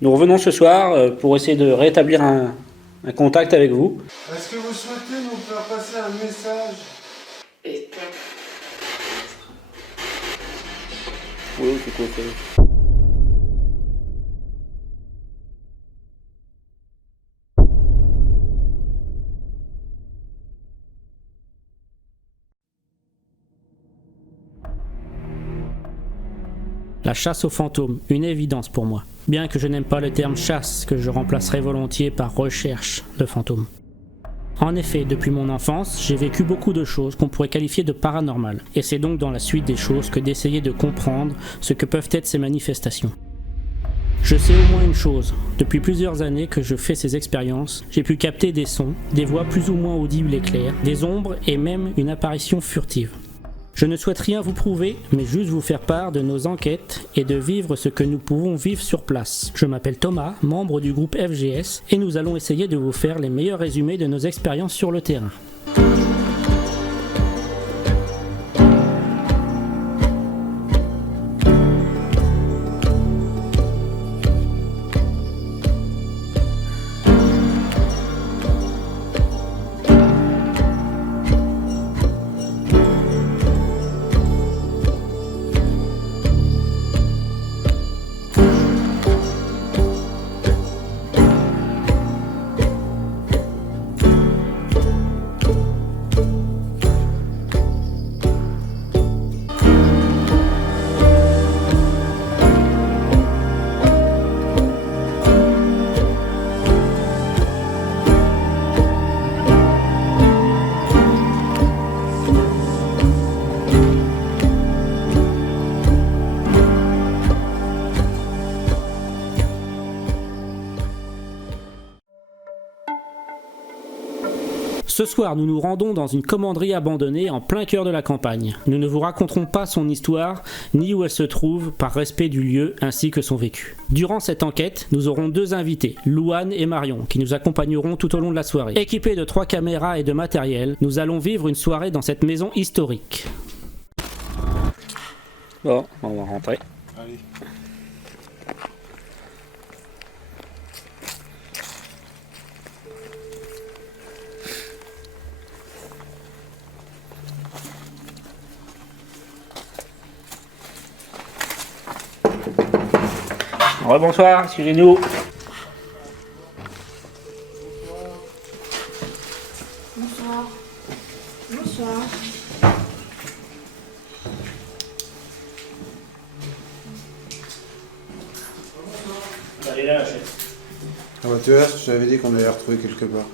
Nous revenons ce soir pour essayer de rétablir un contact avec vous. Est-ce que vous souhaitez nous faire passer un message? Oui, tout à fait. La chasse aux fantômes, une évidence pour moi. Bien que je n'aime pas le terme chasse, que je remplacerai volontiers par recherche de fantômes. En effet, depuis mon enfance, j'ai vécu beaucoup de choses qu'on pourrait qualifier de paranormales. Et c'est donc dans la suite des choses que d'essayer de comprendre ce que peuvent être ces manifestations. Je sais au moins une chose, depuis plusieurs années que je fais ces expériences, j'ai pu capter des sons, des voix plus ou moins audibles et claires, des ombres et même une apparition furtive. Je ne souhaite rien vous prouver, mais juste vous faire part de nos enquêtes et de vivre ce que nous pouvons vivre sur place. Je m'appelle Thomas, membre du groupe FGS, et nous allons essayer de vous faire les meilleurs résumés de nos expériences sur le terrain. Ce soir, nous nous rendons dans une commanderie abandonnée en plein cœur de la campagne. Nous ne vous raconterons pas son histoire, ni où elle se trouve, par respect du lieu ainsi que son vécu. Durant cette enquête, nous aurons deux invités, Louane et Marion, qui nous accompagneront tout au long de la soirée. Équipés de 3 caméras et de matériel, nous allons vivre une soirée dans cette maison historique. Bon, on va rentrer. Allez. Bonsoir, excusez-nous. Bonsoir. Bonsoir. Allez là, chef. Ah bah tu vois, je t'avais dit qu'on allait la retrouver quelque part.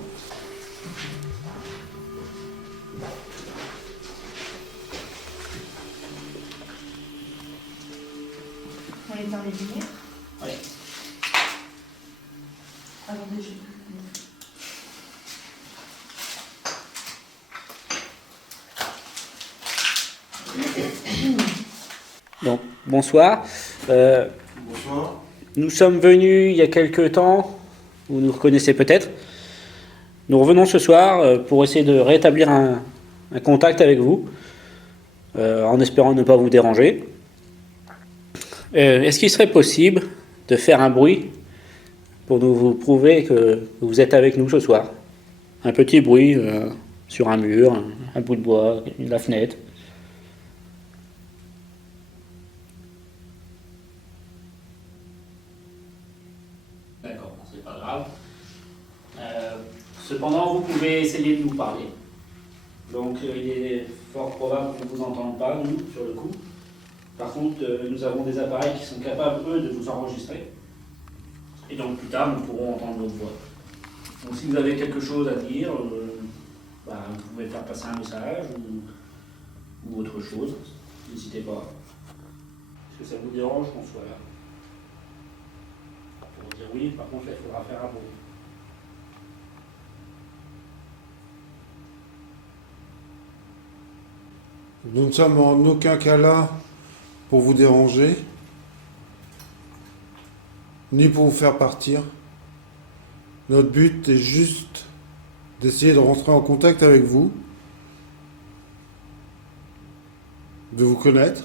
On est dans les lumières. Oui. Attendez, Donc, bonsoir. Bonsoir. Nous sommes venus il y a quelques temps, vous nous reconnaissez peut-être. Nous revenons ce soir pour essayer de rétablir un contact avec vous, en espérant ne pas vous déranger. Est-ce qu'il serait possible de faire un bruit pour nous vous prouver que vous êtes avec nous ce soir? Un petit bruit sur un mur, un bout de bois, la fenêtre. D'accord, c'est pas grave. Cependant, vous pouvez essayer de nous parler. Donc, il est fort probable qu'on ne vous entende pas, nous, sur le coup. Par contre, nous avons des appareils qui sont capables, eux, de vous enregistrer. Et donc, plus tard, nous pourrons entendre votre voix. Donc, si vous avez quelque chose à dire, vous pouvez faire passer un message ou autre chose. N'hésitez pas. Est-ce que ça vous dérange qu'on soit là? Pour dire oui, par contre, là, il faudra faire un bruit. Nous ne sommes en aucun cas là pour vous déranger, ni pour vous faire partir. Notre but est juste d'essayer de rentrer en contact avec vous, de vous connaître,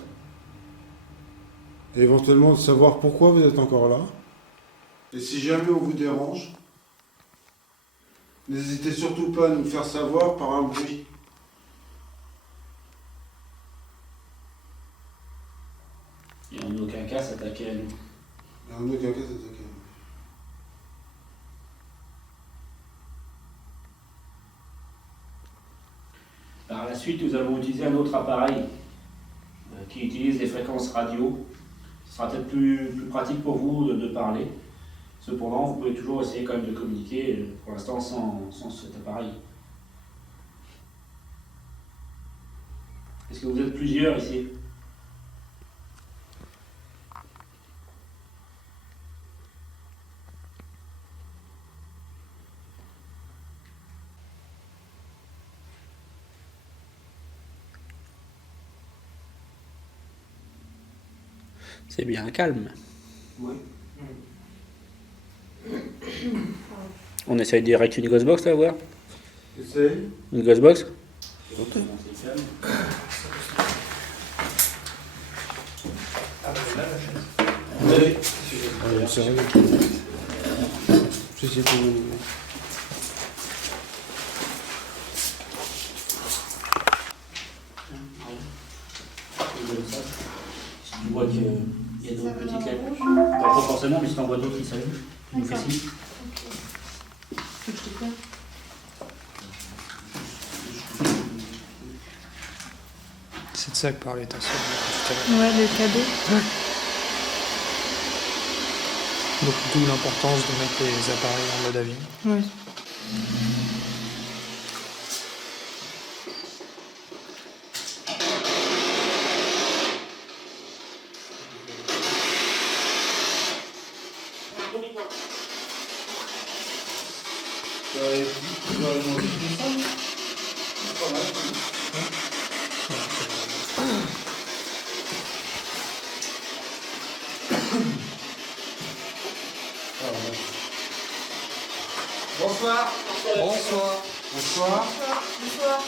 et éventuellement de savoir pourquoi vous êtes encore là, Et si jamais on vous dérange, n'hésitez surtout pas à nous faire savoir par un bruit. Et en aucun cas s'attaquer à nous. Et en aucun cas, c'est ok. Par la suite, nous allons utiliser un autre appareil qui utilise les fréquences radio. Ce sera peut-être plus pratique pour vous de parler. Cependant, vous pouvez toujours essayer quand même de communiquer, pour l'instant sans cet appareil. Est-ce que vous êtes plusieurs ici? C'est bien calme. Ouais. On essaye direct une Ghostbox là, voir. Essaye. Une Ghostbox. Allez. Sérieux. Je sais pas où. Si tu vois qu'il y a d'autres petites lettres, pas forcément, mais si tu en vois d'autres qui s'allument, tu nous fais signe. Faut que je te fasse. C'est de ça que parlait ta soeur tout à l'heure. Ouais, le cadeau. Donc d'où l'importance de mettre les appareils en mode avion. Ouais. Bonsoir. Bonsoir. Bonsoir. Bonsoir.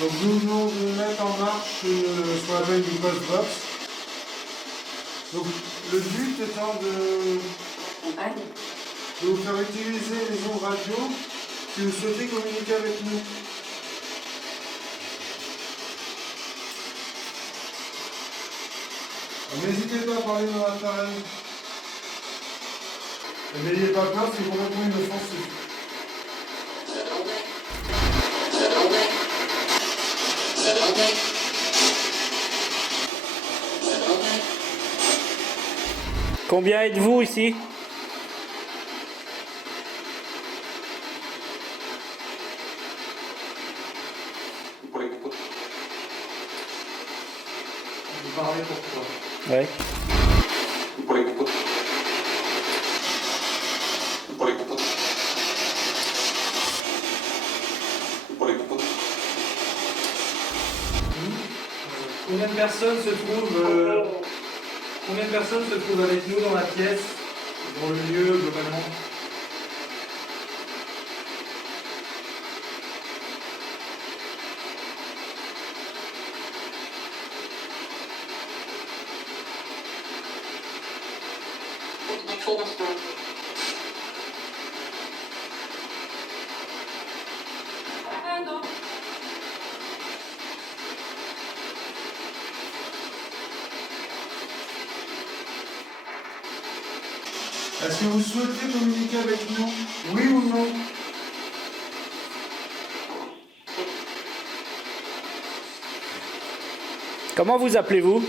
Donc nous venons de mettre en marche ce qu'on appelle une Ghostbox. Donc le but étant de vous faire utiliser les ondes radio si vous souhaitez communiquer avec nous. Alors, n'hésitez pas à parler dans l'appareil. Et n'ayez pas peur, c'est complètement inoffensif. Combien êtes-vous ici? Vous parlez pourquoi? Ouais. Combien de personnes se trouvent avec nous dans la pièce, dans le lieu globalement? Est-ce que vous souhaitez communiquer avec nous? Oui ou non? Comment vous appelez-vous?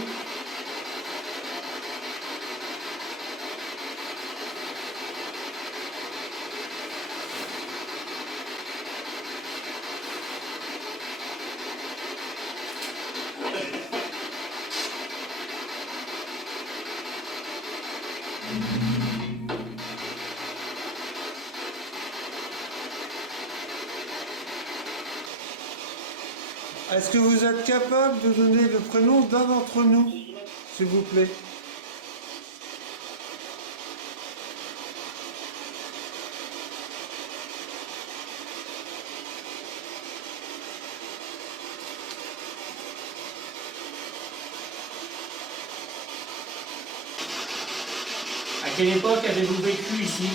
Est-ce que vous êtes capable de donner le prénom d'un d'entre nous, s'il vous plaît? À quelle époque avez-vous vécu ici?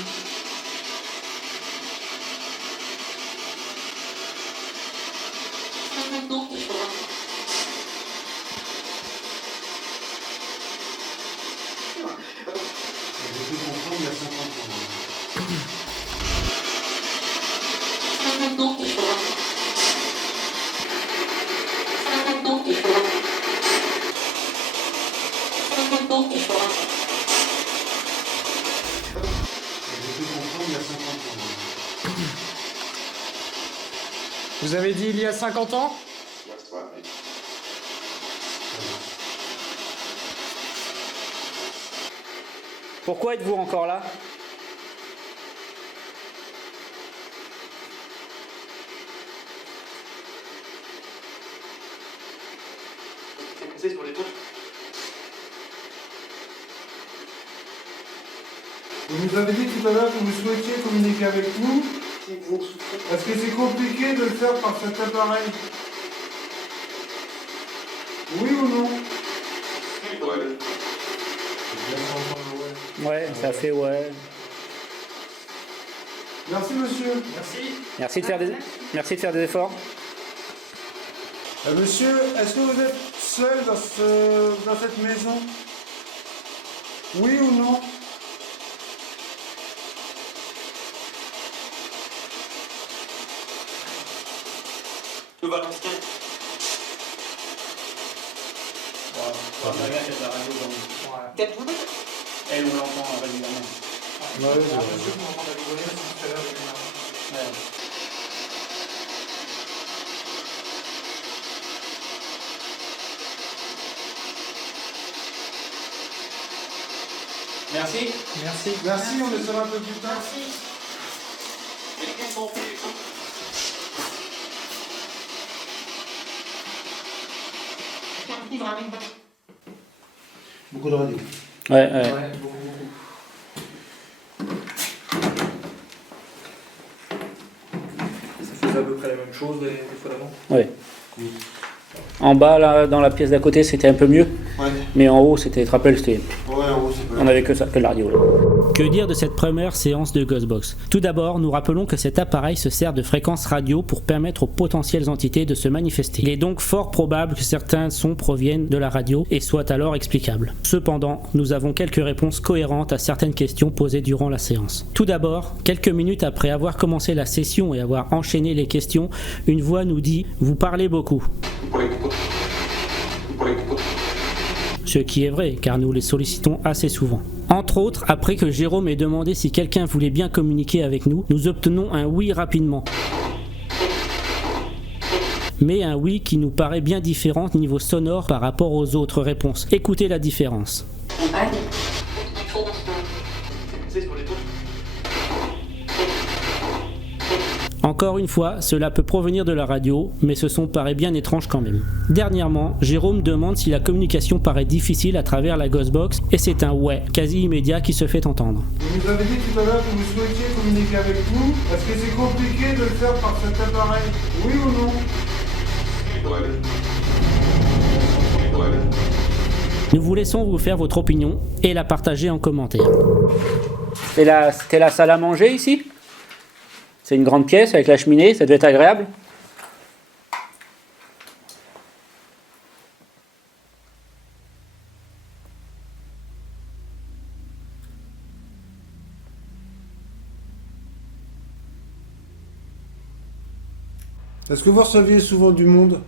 J'ai pu comprendre il y a 50 ans. J'ai pu comprendre il y a 50 ans. Vous avez dit il y a 50 ans? Pourquoi êtes-vous encore là? Vous nous avez dit tout à l'heure que vous souhaitiez communiquer avec nous. Est-ce que c'est compliqué de le faire par cet appareil? Oui ou non? Ouais, ça fait ouais. Merci monsieur. Merci de faire des efforts. Monsieur, est-ce que vous êtes seul dans cette maison? Oui ou non? Elle, on l'entend régulièrement. Merci. Merci, on le saura un peu plus tard. Beaucoup de radio. Ouais. Ça faisait à peu près la même chose des fois d'avant. Ouais. En bas, là, dans la pièce d'à côté, c'était un peu mieux. Ouais. Mais en haut, c'était, tu te rappelles, c'était... Ouais, en gros, c'est pas. On avait que ça, que la radio. Là. Que dire de cette première séance de Ghostbox? Tout d'abord, nous rappelons que cet appareil se sert de fréquence radio pour permettre aux potentielles entités de se manifester. Il est donc fort probable que certains sons proviennent de la radio et soient alors explicables. Cependant, nous avons quelques réponses cohérentes à certaines questions posées durant la séance. Tout d'abord, quelques minutes après avoir commencé la session et avoir enchaîné les questions, une voix nous dit « Vous parlez beaucoup ». Ce qui est vrai, car nous les sollicitons assez souvent. Entre autres, après que Jérôme ait demandé si quelqu'un voulait bien communiquer avec nous, nous obtenons un oui rapidement. Mais un oui qui nous paraît bien différent niveau sonore par rapport aux autres réponses. Écoutez la différence. Encore une fois, cela peut provenir de la radio, mais ce son paraît bien étrange quand même. Dernièrement, Jérôme demande si la communication paraît difficile à travers la Ghostbox, et c'est un ouais, quasi immédiat qui se fait entendre. Vous nous avez dit tout à l'heure que vous souhaitiez communiquer avec nous. Est-ce que c'est compliqué de le faire par cet appareil? Oui ou non? Nous vous laissons vous faire votre opinion et la partager en commentaire. C'était la salle à manger ici? C'est une grande pièce avec la cheminée, ça devait être agréable. Est-ce que vous receviez souvent du monde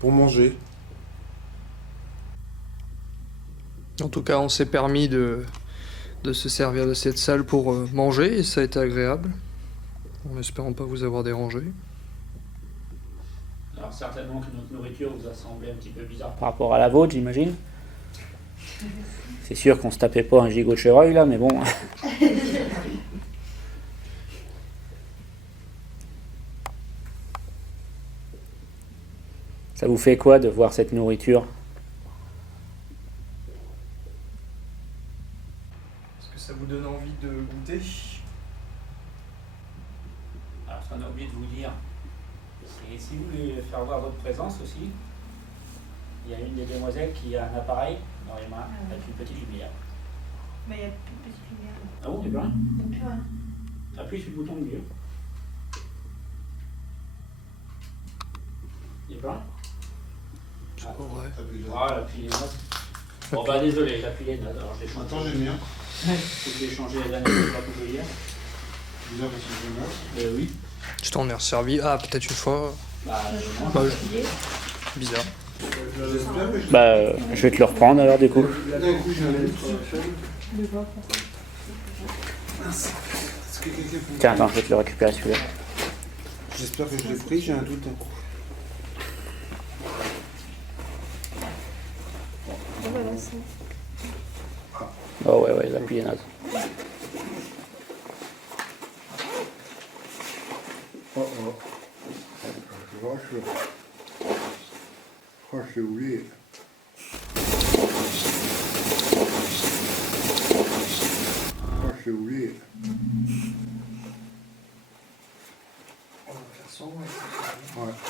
pour manger? En tout cas, on s'est permis de se servir de cette salle pour manger et ça a été agréable. En espérant pas vous avoir dérangé. Alors certainement que notre nourriture vous a semblé un petit peu bizarre par rapport à la vôtre, j'imagine. C'est sûr qu'on se tapait pas un gigot de chevreuil là, mais bon. Ça vous fait quoi de voir cette nourriture? Est-ce que ça vous donne envie de goûter? Alors ce qu'on a oublié de vous dire, c'est si vous voulez faire voir votre présence aussi, Il y a une des demoiselles qui a un appareil dans les mains avec une petite lumière. Mais il n'y a plus de petite lumière. Ah bon, il n'y a plus rien? Il n'y a plus rien. Appuie sur le bouton de milieu. Il n'y a plus rien? Ouais. Voilà, puis les notes. Bon bah désolé, j'ai appuyé les notes, alors je l'ai changé. Attends, j'ai mis un. Je l'ai changé la dernière fois que je hier. Bizarre parce que je note. Oui. Je t'en ai resservi. Ah, peut-être une fois. Bah, Bah, Appuyé. bizarre. J'espère que je vais te le reprendre alors du coup. d'un coup j'ai un doute. Le bas. Est-ce que quelqu'un peut- Tiens, attends, je vais te le récupérer celui-là. J'espère que je l'ai pris, j'ai un doute. Voilà, c'est. Oh ouais, j'ai appuyé les notes. Oh oh. Je l'ai oublié. Je l'ai oublié.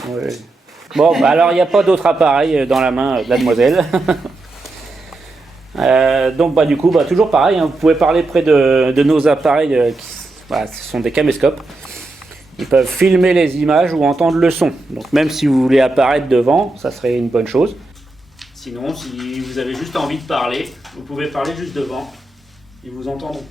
Ouais. Bon, bah alors il n'y a pas d'autre appareil dans la main de la demoiselle. Donc bah du coup, bah, toujours pareil, hein, vous pouvez parler près de nos appareils, bah, ce sont des caméscopes. Ils peuvent filmer les images ou entendre le son. Donc même si vous voulez apparaître devant, ça serait une bonne chose. Sinon, si vous avez juste envie de parler, vous pouvez parler juste devant. Ils vous entendront.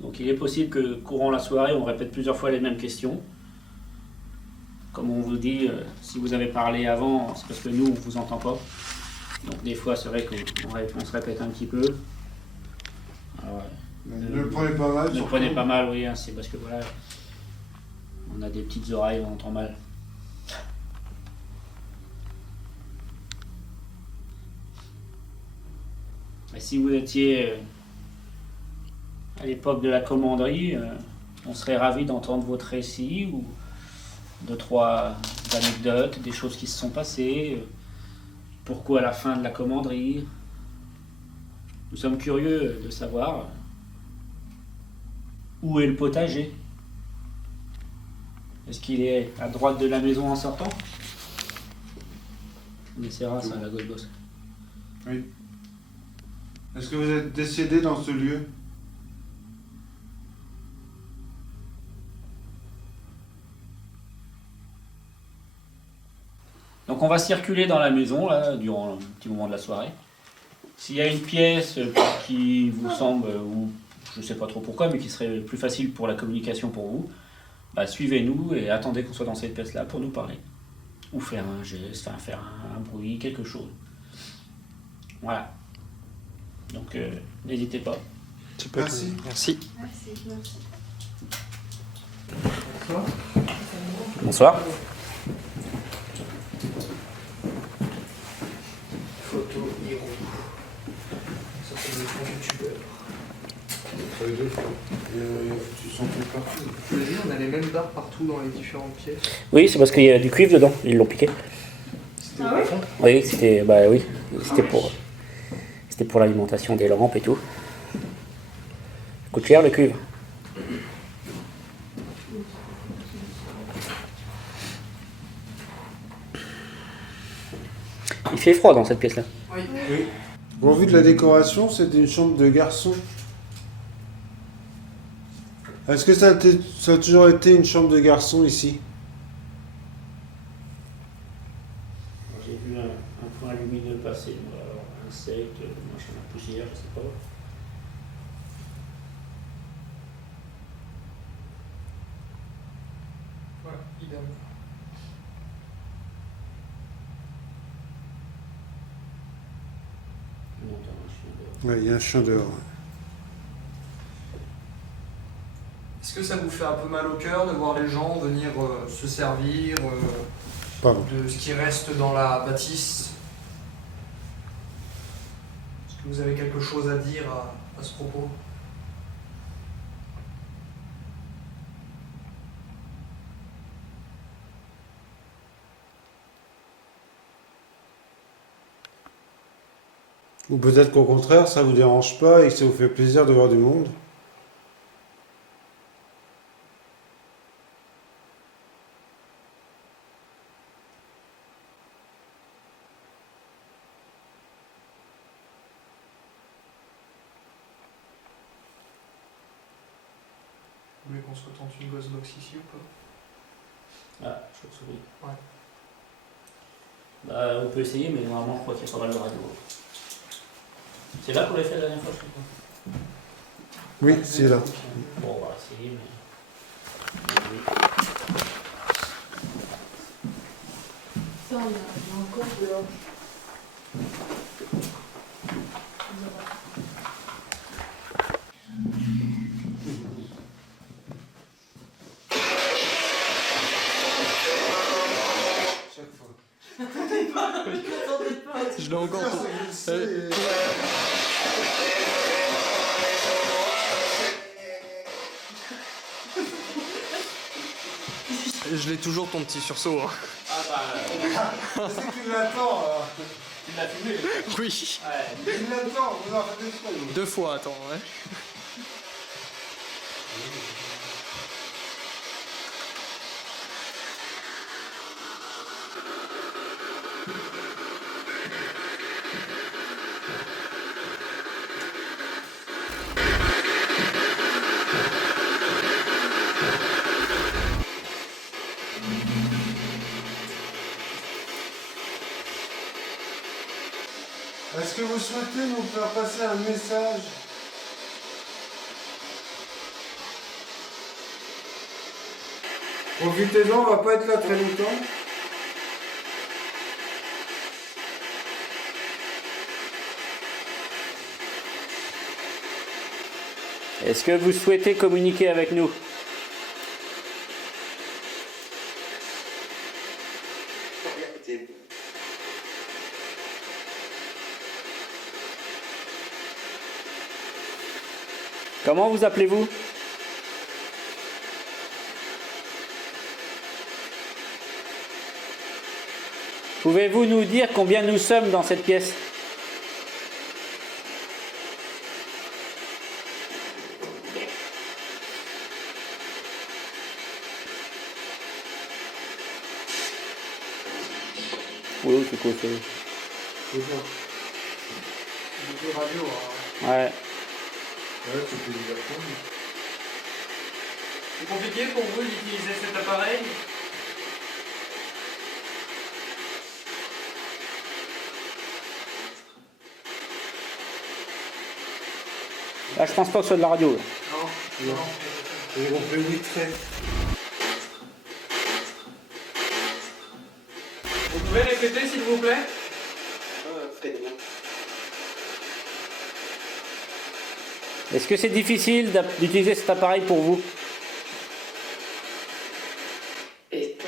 Donc il est possible que courant la soirée, on répète plusieurs fois les mêmes questions. Comme on vous dit, si vous avez parlé avant, c'est parce que nous, on ne vous entend pas. Donc des fois, c'est vrai qu'on se répète un petit peu. Alors, Ne le prenez pas mal. ne le surtout. prenez pas mal, oui, hein, c'est parce que voilà, on a des petites oreilles, on entend mal. Et si vous étiez à l'époque de la commanderie, on serait ravis d'entendre votre récit ou deux, trois anecdotes, des choses qui se sont passées. Pourquoi la fin de la commanderie? Nous sommes curieux de savoir où est le potager. Est-ce qu'il est à droite de la maison en sortant? On essaiera ça à la Gold-Boss. Oui. Est-ce que vous êtes décédé dans ce lieu? Donc on va circuler dans la maison là, durant un petit moment de la soirée. S'il y a une pièce qui vous semble, ou je ne sais pas trop pourquoi, mais qui serait plus facile pour la communication pour vous, bah, suivez-nous et attendez qu'on soit dans cette pièce-là pour nous parler. Ou faire un geste, enfin, faire un bruit, quelque chose. Voilà. Donc n'hésitez pas. Ça peut être- Merci. Merci. Merci. Bonsoir. Photo héros. Ça, c'est le compte youtubeur. Ça veut dire que tu sentais partout. Je vous l'ai dit, on a les mêmes barres partout dans les différentes pièces. Oui, c'est parce qu'il y a du cuivre dedans, ils l'ont piqué. C'était Ah au ouais plafond. Oui, c'était pour l'alimentation des lampes et tout. Ça coûte cher le cuivre. Il fait froid dans cette pièce-là. Oui. Oui. Au vu de la décoration, c'était une chambre de garçon. Est-ce que ça a toujours été une chambre de garçon ici? J'ai vu un point lumineux passer, alors insecte, machin, poussière, je sais pas. Voilà, idem. On entend un chien dehors. Oui, il y a un chien dehors. Est-ce que ça vous fait un peu mal au cœur de voir les gens venir se servir Pardon. de ce qui reste dans la bâtisse? Est-ce que vous avez quelque chose à dire à ce propos? Ou peut-être qu'au contraire, ça vous dérange pas et que ça vous fait plaisir de voir du monde. Vous voulez qu'on se retente une Ghostbox ici ou pas? Ah, chauve-souris. Ouais. Bah, on peut essayer, mais normalement, je crois qu'il y a pas mal de radios. C'est là qu'on l'a fait la dernière fois, je crois. Oui, c'est là. Bon, on va essayer, mais. Oui. Ça, on a encore dehors. Chaque fois. Je l'ai encore. Je l'ai toujours ton petit sursaut. Hein. Ah bah, C'est que tu l'attends. tu l'as filmé. Oui. Ouais. Tu l'attends, vous en faites des fois. 2 fois, attends. Ouais. Est-ce que vous souhaitez nous faire passer un message? Profitez-en, on va pas être là très longtemps. Est-ce que vous souhaitez communiquer avec nous? Comment vous appelez-vous? Pouvez-vous nous dire combien nous sommes dans cette pièce? Oui, c'est quoi ça? Radio. Ouais. C'est compliqué pour vous d'utiliser cet appareil? Là, je pense pas que ce soit de la radio. Là. Non. J'ai compris 8 traits. Vous pouvez répéter s'il vous plaît? Est-ce que c'est difficile d'utiliser cet appareil pour vous? Si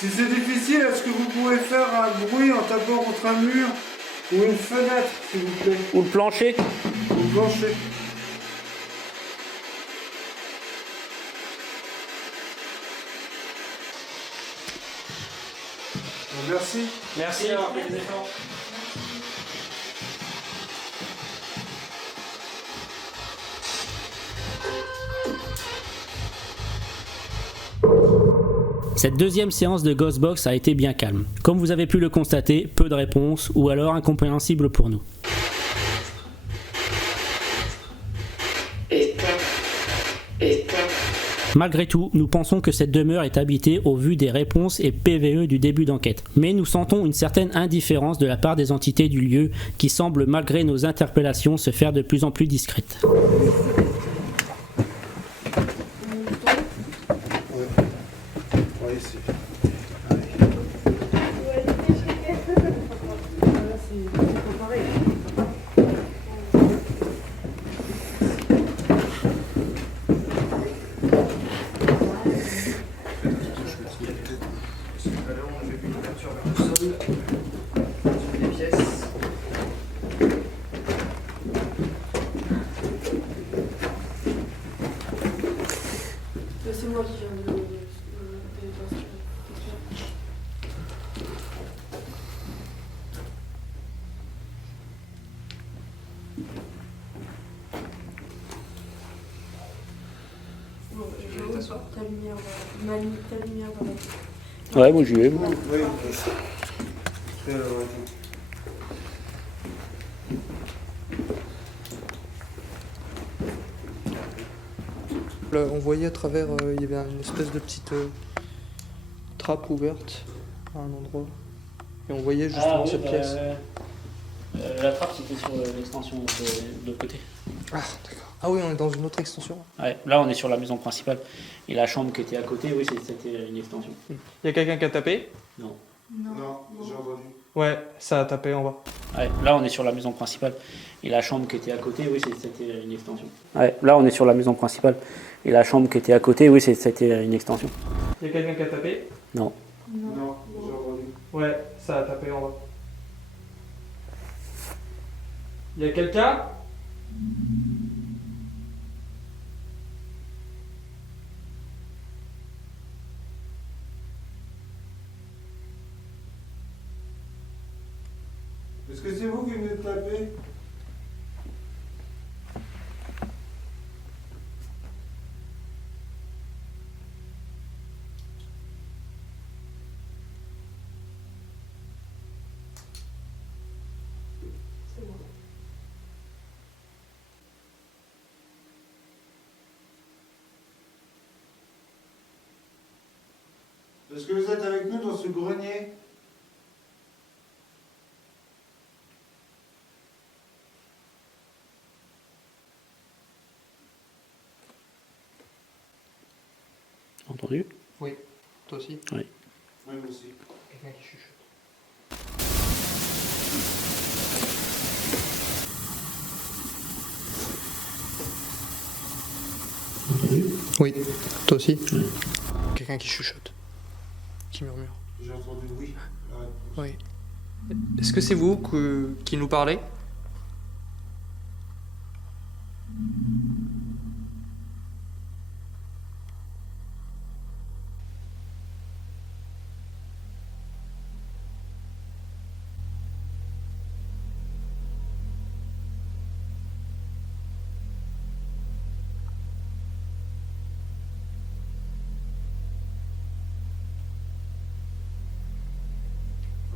c'est difficile, est-ce que vous pouvez faire un bruit en tapant contre un mur ou une fenêtre, s'il vous plaît? Ou le plancher? Ou le plancher? Merci. Merci d'avoir fait des efforts. Cette deuxième séance de Ghostbox a été bien calme. Comme vous avez pu le constater, peu de réponses ou alors incompréhensibles pour nous. Malgré tout, nous pensons que cette demeure est habitée au vu des réponses et PVE du début d'enquête. Mais nous sentons une certaine indifférence de la part des entités du lieu qui semblent, malgré nos interpellations, se faire de plus en plus discrètes. Oui, c'est... C'est moi qui viens de lumière, ta lumière dans la... Ouais, moi j'y vais. Moi. Oui. Alors, attends. Là, on voyait à travers, il y avait une espèce de petite trappe ouverte à un endroit. Et on voyait justement cette pièce. La trappe c'était sur l'extension de l'autre côté. Ah, d'accord. Ah oui, on est dans une autre extension. Ouais, là on est sur la maison principale. Et la chambre qui était à côté, oui, c'était une extension. Il y a quelqu'un qui a tapé? Non. Non, j'ai entendu. Ouais, ça a tapé en bas. Ouais, là on est sur la maison principale. Et la chambre qui était à côté, oui, c'était une extension. Ouais, là on est sur la maison principale. Et la chambre qui était à côté, oui, c'était une extension. Il y a quelqu'un qui a tapé? Non. Non, j'ai entendu. Ouais, ça a tapé en bas. Il y a quelqu'un? Est-ce que c'est vous qui venez de taper? C'est bon. Est-ce que vous êtes avec nous dans ce grenier? Entendu? Oui. Toi aussi? Oui, moi aussi. Quelqu'un qui chuchote. Oui. Toi aussi? Quelqu'un qui chuchote. Qui murmure. J'ai entendu oui. Oui. Est-ce que c'est vous qui nous parlez?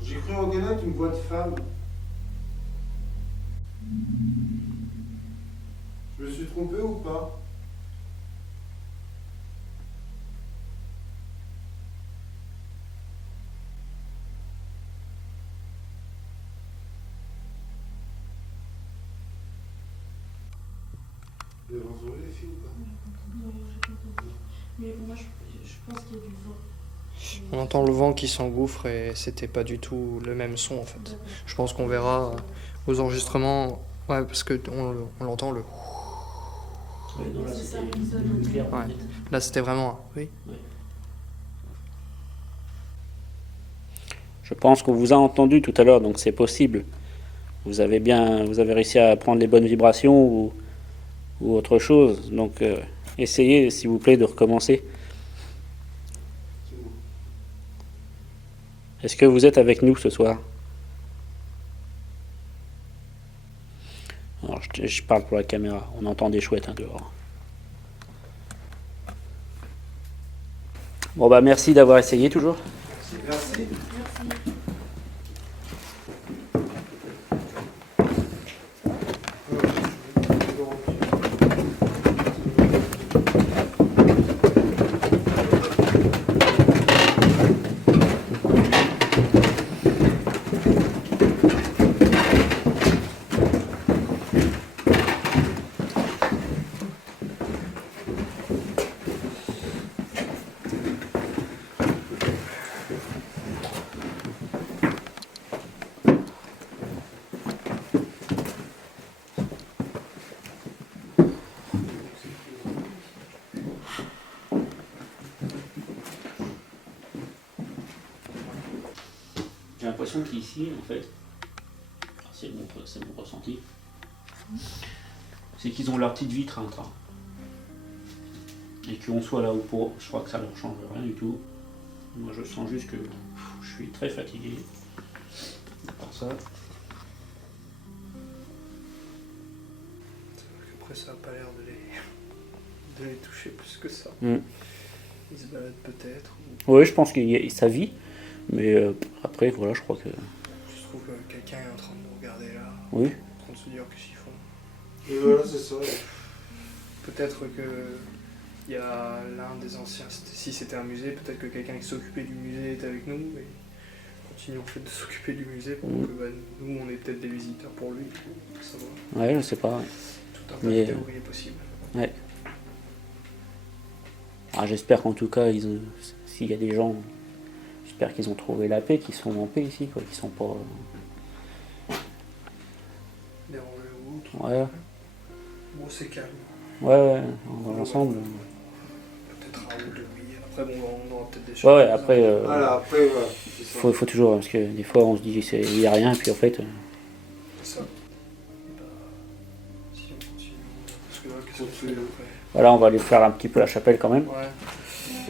J'ai cru reconnaître une voix de femme. Je me suis trompé ou pas? Vous avez entendu les filles ou pas? Non, j'ai pas entendu. Mais moi, je pense qu'il y a du vent. On entend le vent qui s'engouffre et c'était pas du tout le même son en fait. D'accord. Je pense qu'on verra aux enregistrements. Ouais, parce que on l'entend le. Oui, non, là C'est ça, c'était ça, plus clair. Ouais. Là c'était vraiment. Oui. Je pense qu'on vous a entendu tout à l'heure, donc c'est possible. Vous avez réussi à prendre les bonnes vibrations ou autre chose. Donc essayez, s'il vous plaît, de recommencer. C'est bon. Est-ce que vous êtes avec nous ce soir? Alors, je parle pour la caméra. On entend des chouettes dehors. Bon bah merci d'avoir essayé toujours. Merci. Merci. J'ai l'impression qu'ici, en fait, c'est mon ressenti, c'est qu'ils ont leur petite vitre à un train. Et qu'on soit là ou pas, je crois que ça leur change rien du tout. Moi je sens juste que je suis très fatigué. Par ça. Après ça a pas l'air de les toucher plus que ça. Mm. il se balade peut-être. Oui, je pense qu'il ça vit, mais après, voilà, je crois que... Je trouve que quelqu'un est en train de nous regarder là, Oui. en train de se dire qu'est-ce qu'ils font. Et voilà, c'est ça. Peut-être que il y a l'un des anciens, si c'était un musée, peut-être que quelqu'un qui s'occupait du musée est avec nous et continue en fait de s'occuper du musée pendant que nous on est peut-être des visiteurs pour lui, pour savoir. Ouais, je sais pas. Ouais. Tout un tas Mais, de théories est possible. Ouais. Ah, j'espère qu'en tout cas, s'il y a des gens, j'espère qu'ils ont trouvé la paix, qu'ils sont en paix ici, quoi, qu'ils sont pas... Dérangé ou autre. Ouais, Bon, c'est calme. ouais, on va ensemble. Peut-être un ou deux, oui. Après, bon, on aura peut-être des choses. Ouais, après, Voilà, après, voilà. c'est ça. faut toujours, parce que des fois on se dit il y a rien, puis en fait... C'est ça. Bah, si on continue. Parce que là, qu'est-ce qu'on fait après? Voilà, on va aller faire un petit peu la chapelle quand même, Ouais.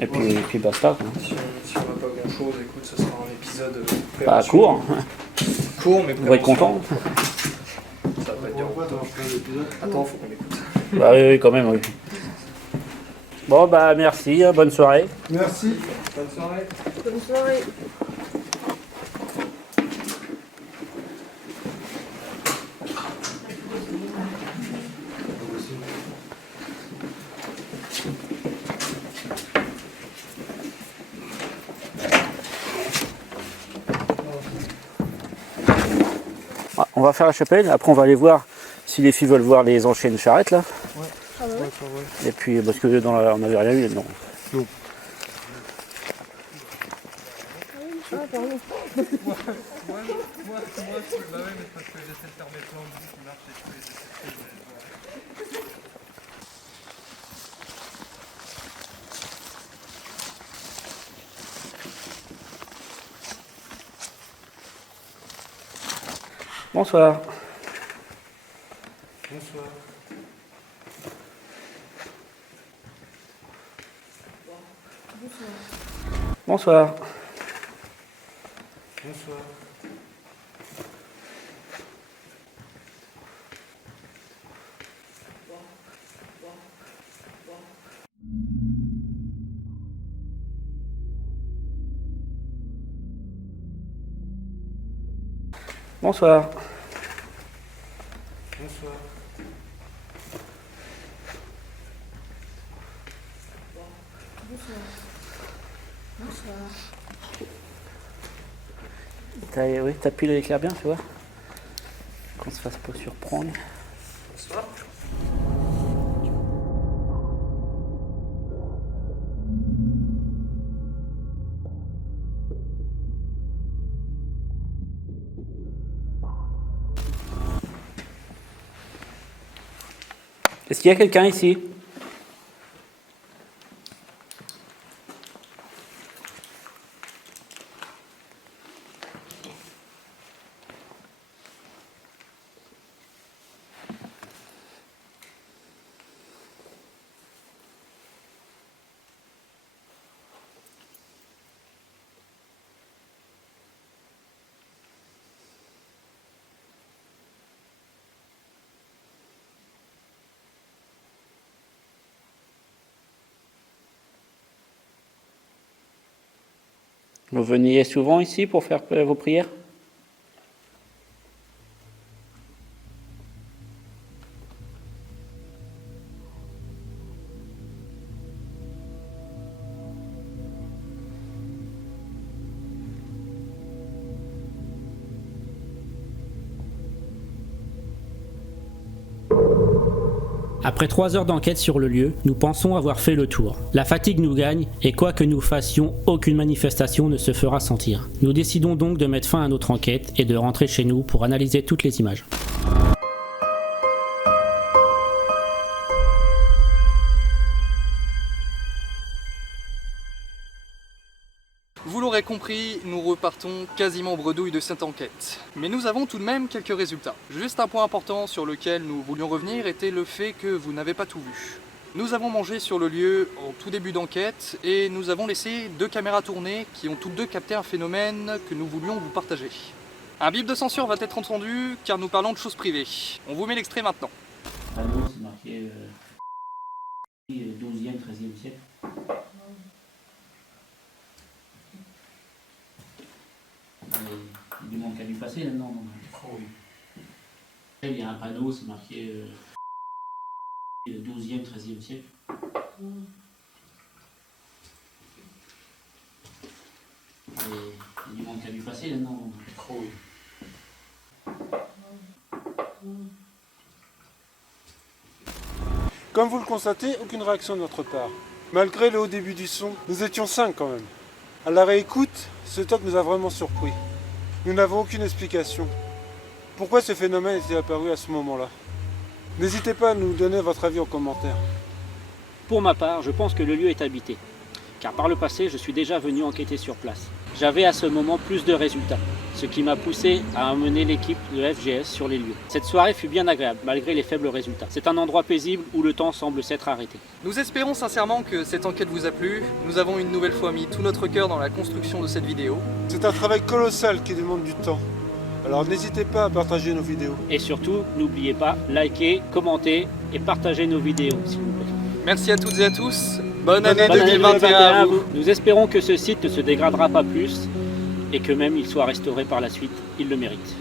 et puis basta, quoi. Si on n'a pas grand chose, écoute, ça sera un épisode Pas court, court, mais on va être content. Ça va pas être dur. Pourquoi t'en fais un épisode? Attends, faut qu'on écoute. Bah oui, quand même, oui. Bon, bah merci, hein, bonne soirée. Merci. Bonne soirée. Bonne soirée. On va faire la chapelle, après on va aller voir si les filles veulent voir les anciennes charrettes là. Ah bah oui. Et puis parce que on n'avait rien eu, non. Ah pardon. Moi, bah ouais, mais parce que j'essaie de faire mes plans qui marchent et tout, et j'essaie de Bonsoir. Bonsoir. Bonsoir. Bonsoir. Bonsoir. Bonsoir. Oui, t'as pu l'éclair bien, tu vois. Qu'on se fasse pas surprendre. Est-ce qu'il y a quelqu'un ici? Vous veniez souvent ici pour faire vos prières? Après 3 heures d'enquête sur le lieu, nous pensons avoir fait le tour. La fatigue nous gagne et quoi que nous fassions, aucune manifestation ne se fera sentir. Nous décidons donc de mettre fin à notre enquête et de rentrer chez nous pour analyser toutes les images. Vous l'aurez compris, nous repartons quasiment bredouille de cette enquête. Mais nous avons tout de même quelques résultats. Juste un point important sur lequel nous voulions revenir était le fait que vous n'avez pas tout vu. Nous avons mangé sur le lieu au tout début d'enquête et nous avons laissé 2 caméras tournées qui ont toutes 2 capté un phénomène que nous voulions vous partager. Un bip de censure va être entendu car nous parlons de choses privées. On vous met l'extrait maintenant. Ah non, c'est marqué 12e, 13e siècle. qui a dû passer là-dedans. Il y a un panneau, c'est marqué le 12e, 13e siècle. Et il y a du monde qui a dû passer là-dedans. Comme vous le constatez, aucune réaction de notre part. Malgré le haut début du son, nous étions 5 quand même. À la réécoute, ce toc nous a vraiment surpris. Nous n'avons aucune explication. Pourquoi ce phénomène est-il apparu à ce moment-là? N'hésitez pas à nous donner votre avis en commentaire. Pour ma part, je pense que le lieu est habité, car par le passé, je suis déjà venu enquêter sur place. J'avais à ce moment plus de résultats, ce qui m'a poussé à emmener l'équipe de FGS sur les lieux. Cette soirée fut bien agréable, malgré les faibles résultats. C'est un endroit paisible où le temps semble s'être arrêté. Nous espérons sincèrement que cette enquête vous a plu. Nous avons une nouvelle fois mis tout notre cœur dans la construction de cette vidéo. C'est un travail colossal qui demande du temps. Alors n'hésitez pas à partager nos vidéos. Et surtout, n'oubliez pas, likez, commentez et partagez nos vidéos, s'il vous plaît. Merci à toutes et à tous. Bonne Bonne année année 2021 à vous. Nous espérons que ce site ne se dégradera pas plus et que même il soit restauré par la suite. Il le mérite.